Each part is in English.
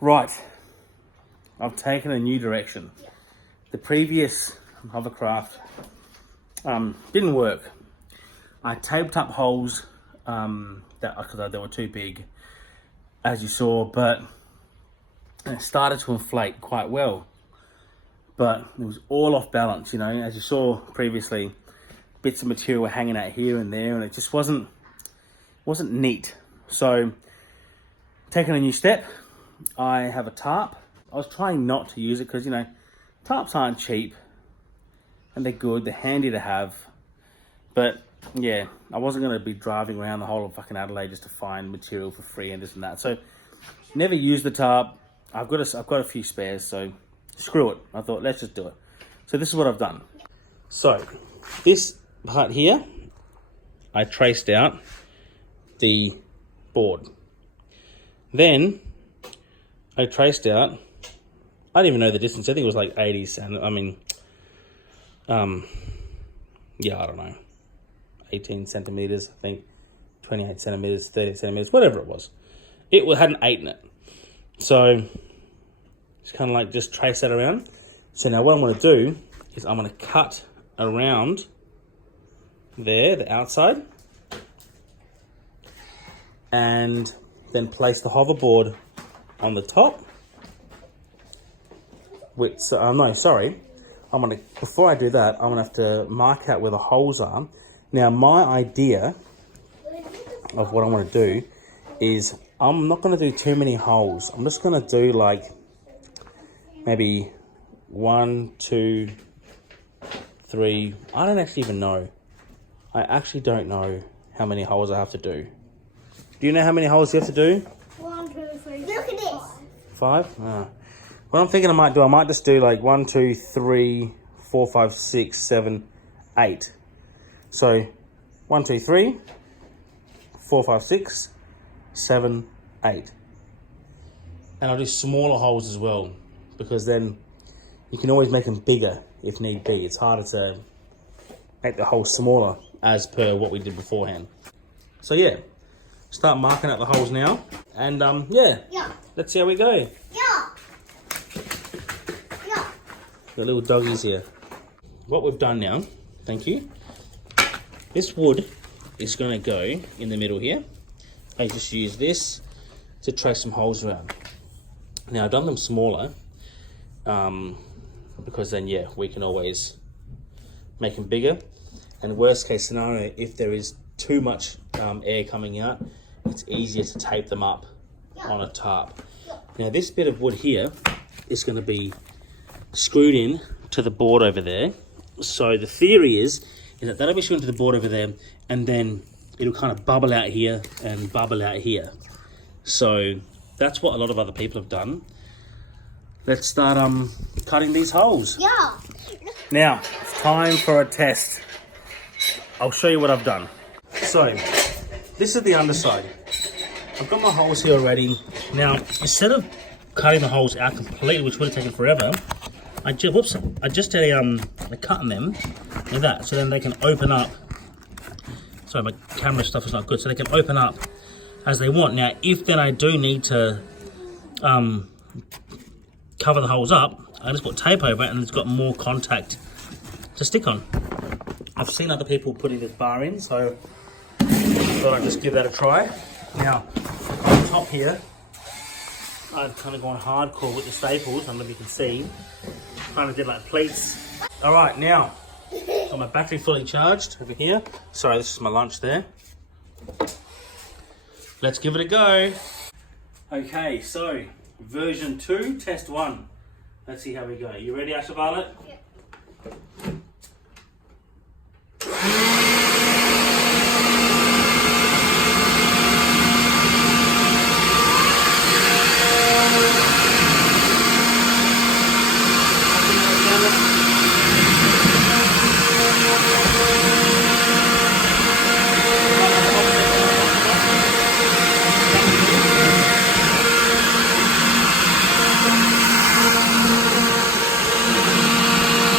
Right, I've taken a new direction. The previous hovercraft didn't work. I taped up holes because they were too big, as you saw, but it started to inflate quite well. But it was all off balance, you know, as you saw previously. Bits of material were hanging out here and there, and it just wasn't neat. So, taking a new step, I have a tarp. I was trying not to use it because, you know, tarps aren't cheap and they're good, they're handy to have. But yeah, I wasn't going to be driving around the whole of fucking Adelaide just to find material for free and this and that. So, never used the tarp. I've got a few spares, so screw it. I thought, let's just do it. So this is what I've done. So, this part here, I traced out the board. Then I traced out, I didn't even know the distance. I think it was like 80 centimeters. I mean, yeah, I don't know. 18 centimeters, I think. 28 centimeters, 30 centimeters, whatever it was. It had an 8 in it. So, just kind of like just trace that around. So now what I'm going to do is I'm going to cut around there, the outside. And then place the hoverboard on the top. Before I do that, I'm gonna have to mark out where the holes are. Now, my idea of what I want to do is I'm not going to do too many holes. I'm just going to do like maybe 1, 2, 3. I don't actually even know. I actually don't know how many holes I have to do. Do you know how many holes you have to do? 1, 2, 3. Look at this. 5? What I'm thinking I might just do like 1, 2, 3, 4, 5, 6, 7, 8. So 1, 2, 3, 4, 5, 6, 7, 8. And I'll do smaller holes as well, because then you can always make them bigger if need be. It's harder to make the hole smaller as per what we did beforehand. So yeah, start marking out the holes now, and yeah, let's see how we go. The little doggies here. What we've done now, thank you. This wood is going to go in the middle here. I just use this to trace some holes around. Now I've done them smaller because then yeah, we can always make them bigger. And worst case scenario, if there is too much air coming out, it's easier to tape them up on a tarp. Now this bit of wood here is going to be screwed in to the board over there. So the theory is that that'll be screwed into the board over there, and then it'll kind of bubble out here and bubble out here. So that's what a lot of other people have done. Let's start cutting these holes. Yeah. Now it's time for a test. I'll show you what I've done. So this is the underside. I've got my holes here already. Now instead of cutting the holes out completely, which would have taken forever, I just did cutting them like that, so then they can open up. Sorry, my camera stuff is not good. So they can open up as they want. Now, if then I do need to cover the holes up, I just put tape over it, and it's got more contact to stick on. I've seen other people putting this bar in, so I thought I'd just give that a try. Now, on top here, I've kind of gone hardcore with the staples. I don't know if you can see. Kind of did like plates. All right, now got my battery fully charged over here. Sorry, this is my lunch there. Let's give it a go. Okay, so version 2, test 1. Let's see how we go. You ready, Asha Violet? Yeah.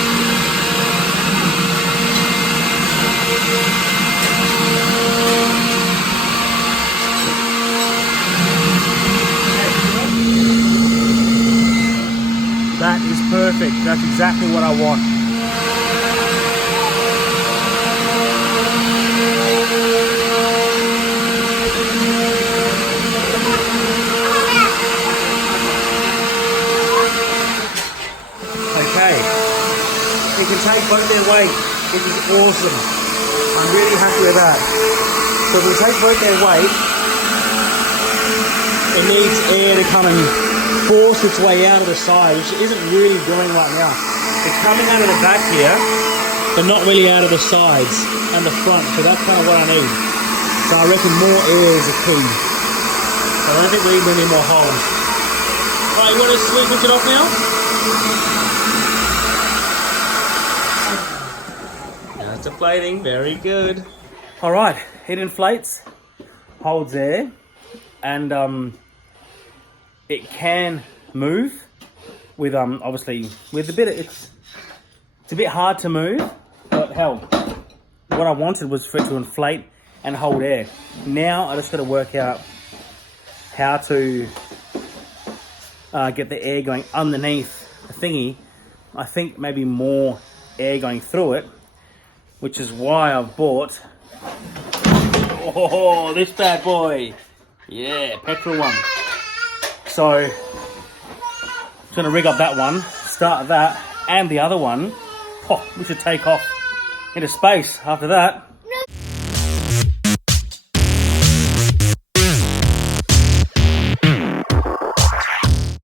perfect. That's exactly what I want. Okay. You can take both their weight, which is awesome. I'm really happy with that. So if we take both their weight, it needs air to come and force its way out of the side, which it isn't really doing right now. It's coming out of the back here, but not really out of the sides and the front, so that's kind of what I need. So I reckon more air is the key. So I don't think we need many more holes. Alright, you want to switch it off now? That's inflating, very good. Alright, it inflates, holds air, and it can move with obviously with a bit of, it's a bit hard to move, but hell, what I wanted was for it to inflate and hold air. Now I just got to work out how to get the air going underneath the thingy. I think maybe more air going through it, which is why I've bought this bad boy. Yeah, petrol one. So I'm gonna rig up that one, start that, and the other one. Oh, we should take off into space after that.